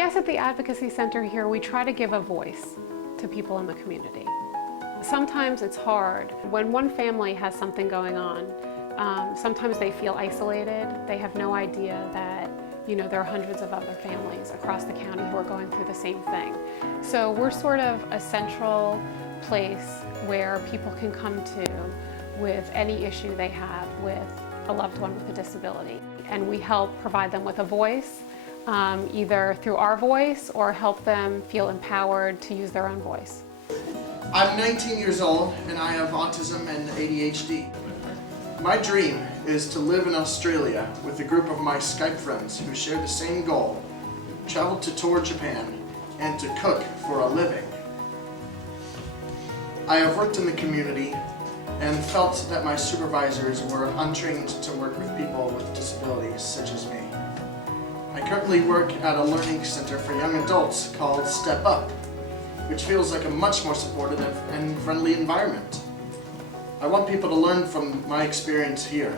guess at the Advocacy Center here, we try to give a voice to people in the community. Sometimes it's hard. When one family has something going on, sometimes they feel isolated. They have no idea that there are hundreds of other families across the county who are going through the same thing. So we're sort of a central place where people can come to with any issue they have with a loved one with a disability. And we help provide them with a voice, either through our voice or help them feel empowered to use their own voice. I'm 19 years old and I have autism and ADHD. My dream is to live in Australia with a group of my Skype friends who share the same goal, travel to tour Japan, and to cook for a living. I have worked in the community and felt that my supervisors were untrained to work with people with disabilities such as me. I currently work at a learning center for young adults called Step Up, which feels like a much more supportive and friendly environment. I want people to learn from my experience here.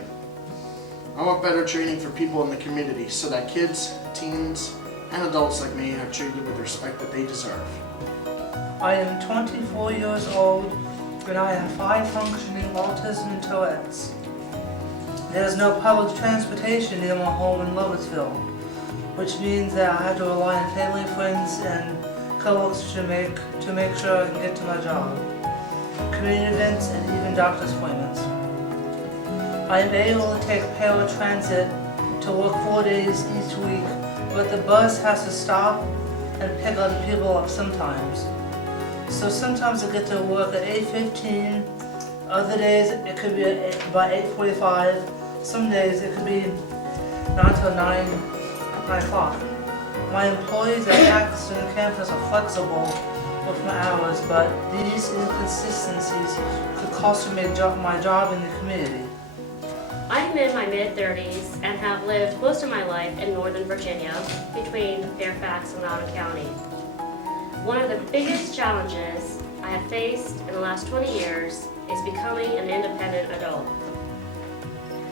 I want better training for people in the community so that kids, teens, and adults like me are treated with the respect that they deserve. I am 24 years old and I have 5 functioning autism and Tourette's. There is no public transportation near my home in Lovettsville, which means that I have to rely on family, friends, and co-workers to make sure I can get to my job, community events, and even doctor's appointments. I am able to take paratransit to work 4 days each week, but the bus has to stop and pick other people up sometimes. So sometimes I get to work at 8:15, other days it could be by 8:45, some days it could be not until 9 o'clock. My employees at Paxton Campus are flexible with my hours, but these inconsistencies could cost me my job in the community. I'm in my mid-30s and have lived most of my life in Northern Virginia between Fairfax and Loudoun County. One of the biggest challenges I have faced in the last 20 years is becoming an independent adult.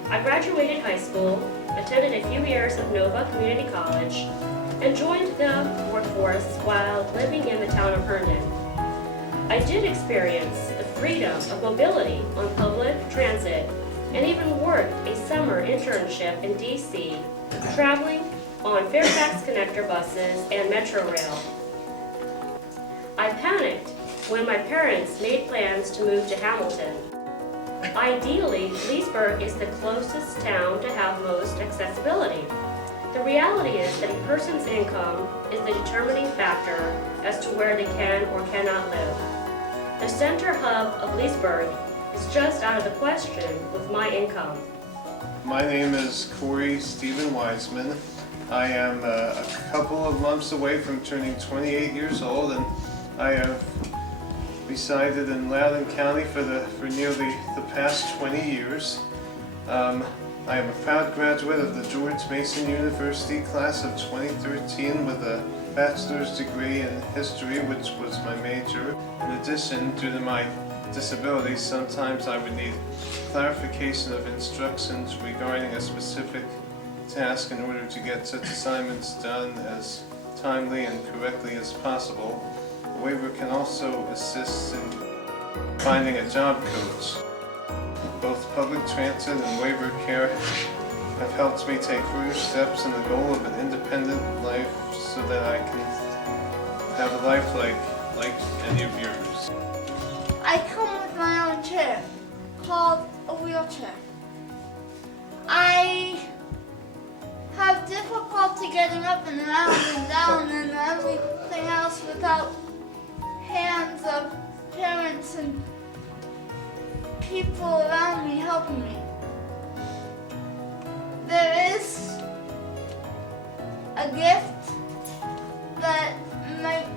I graduated high school, attended a few years of Nova Community College, and joined the workforce while living in the town of Herndon. I did experience the freedom of mobility on public transit and even worked a summer internship in DC, traveling on Fairfax Connector buses and Metro Rail. I panicked when my parents made plans to move to Hamilton. Ideally, Leesburg is the closest town to have most accessibility. The reality is that a person's income is the determining factor as to where they can or cannot live. The center hub of Leesburg is just out of the question with my income. My name is Corey Stephen Wiseman. I am a couple of months away from turning 28 years old, and I have resided in Loudoun County for nearly the past 20 years. I am a proud graduate of the George Mason University class of 2013 with a bachelor's degree in history, which was my major. In addition, due to my disability, sometimes I would need clarification of instructions regarding a specific task in order to get such assignments done as timely and correctly as possible. A waiver can also assist in finding a job coach. Both public transit and waiver care have helped me take further steps in the goal of an independent life so that I can have a life like any of yours. I come with my own chair, called a wheelchair. I have difficulty getting up and around and down and everything else without hands of parents and people around me helping me. There is a gift that might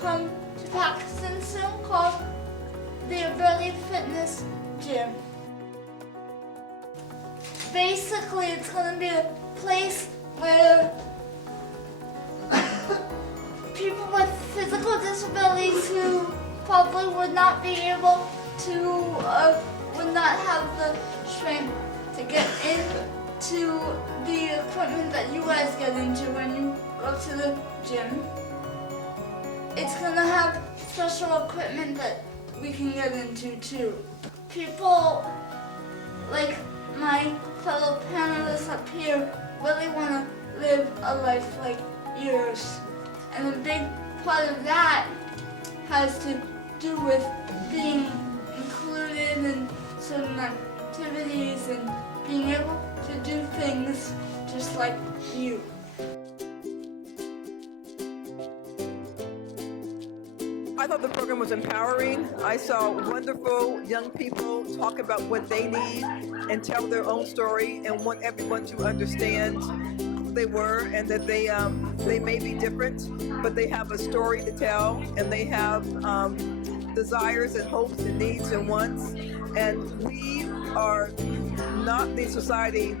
come to Paxton soon called the Ability Fitness Gym. Basically, it's going to be a place where people with physical disabilities who probably would not be able to, would not have the strength to get into the equipment that you guys get into when you go to the gym. It's gonna have special equipment that we can get into too. People like my fellow panelists up here really want to live a life like yours. And a big part of that has to do with being included in certain activities and being able to do things just like you. I thought the program was empowering. I saw wonderful young people talk about what they need and tell their own story and want everyone to understand who they were and that they may be different, but they have a story to tell and they have desires and hopes and needs and wants. And we are not the society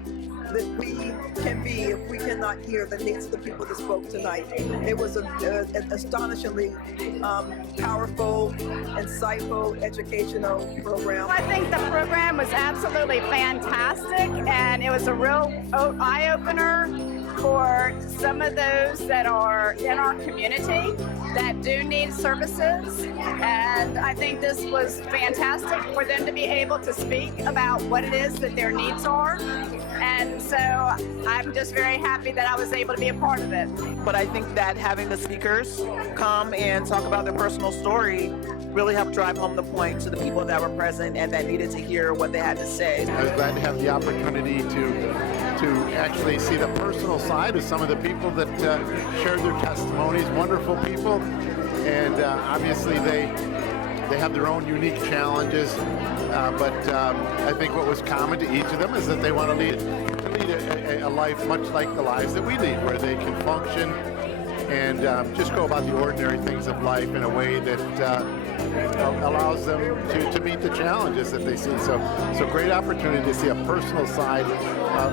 that we can be if we cannot hear the needs of the people that spoke tonight. It was an astonishingly powerful, insightful, educational program. I think the program was absolutely fantastic, and it was a real eye-opener for some of those that are in our community that do need services. And I think this was fantastic for them to be able to speak about what it is that their needs are. And so I'm just very happy that I was able to be a part of it. But I think that having the speakers come and talk about their personal story really helped drive home the point to the people that were present and that needed to hear what they had to say. I was glad to have the opportunity to actually see the personal side of some of the people that shared their testimonies. Wonderful people, and obviously they have their own unique challenges, but I think what was common to each of them is that they want to lead a life much like the lives that we lead, where they can function and just go about the ordinary things of life in a way that allows them to meet the challenges that they see. So great opportunity to see a personal side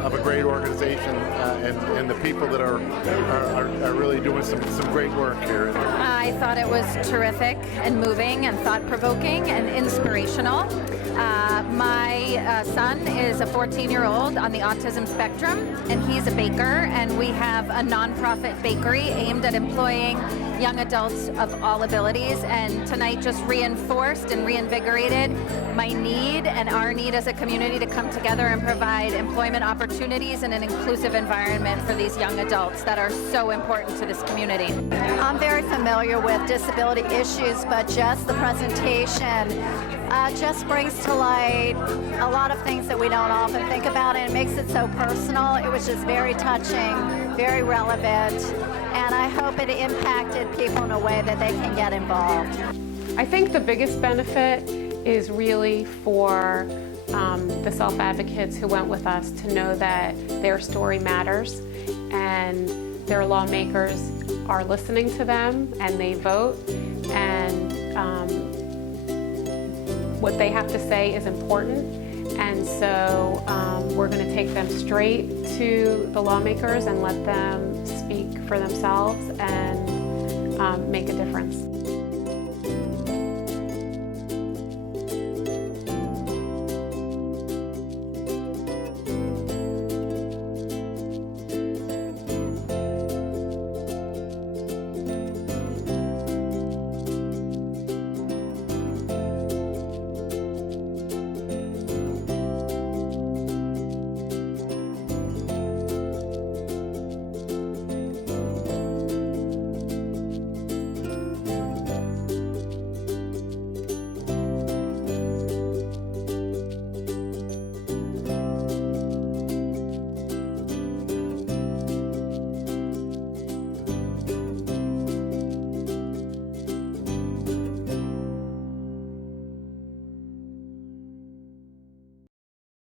of a great organization and the people that are really doing some great work here. I thought it was terrific and moving and thought-provoking and inspirational. My son is a 14-year-old on the autism spectrum, and he's a baker, and we have a nonprofit bakery aimed at employing young adults of all abilities, and tonight just reinforced and reinvigorated my need and our need as a community to come together and provide employment opportunities and an inclusive environment for these young adults that are so important to this community. I'm very familiar with disability issues, but just the presentation just brings to light a lot of things that we don't often think about, and it makes it so personal. It was just very touching, very relevant, and I hope it impacted people in a way that they can get involved. I think the biggest benefit is really for the self-advocates who went with us to know that their story matters and their lawmakers are listening to them and they vote, and what they have to say is important. And so we're going to take them straight to the lawmakers and let them speak for themselves and make a difference.